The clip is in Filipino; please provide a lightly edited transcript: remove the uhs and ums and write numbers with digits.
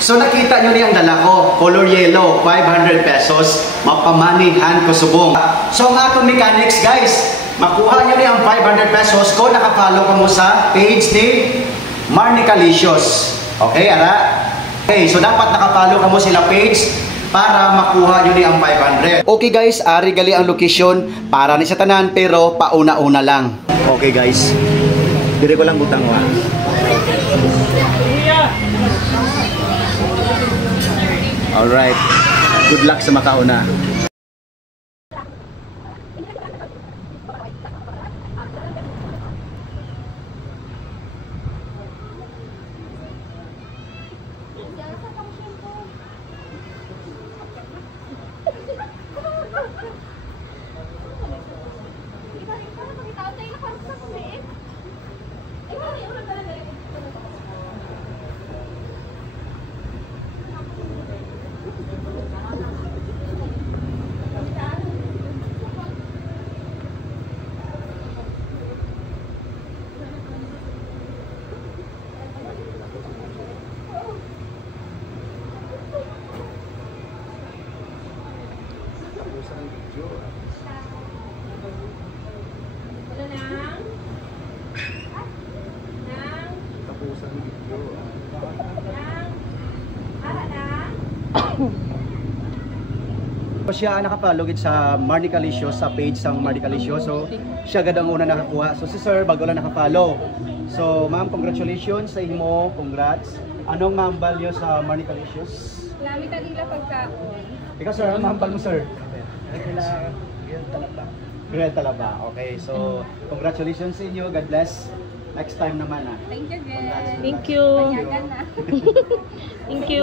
So nakita nyo niyang dala ko, color yellow, 500 pesos, mapamanihan ko subong. So ang atong mechanics guys, makuha nyo niyang 500 pesos ko, nakafollow ka mo sa page ni Marnica Licious. Okay, ara? Okay, so dapat nakafollow ka mo sila page para makuha nyo niyang 500. Okay guys, ari gali ang location para ni sa tanan pero pauna-una lang. Okay guys, dire ko lang butang wa. Alright, good luck sa makauna. Siya nakapalugid sa Marnica Licious sa page sang Marnica Licious. So siya gad ang una nakakuha. So si sir bago lang nakapollow. So ma'am, congratulations sa imo. Congrats. Anong ma'am value sa Marnica Licious? Lamit nila pagkaon. Ikaw sir, anong ma'am mo sir? Real talaba. Okay, so congratulations sa inyo. God bless. Next time naman ah. Thank you, guys. Thank you. Panyagan na. Thank you.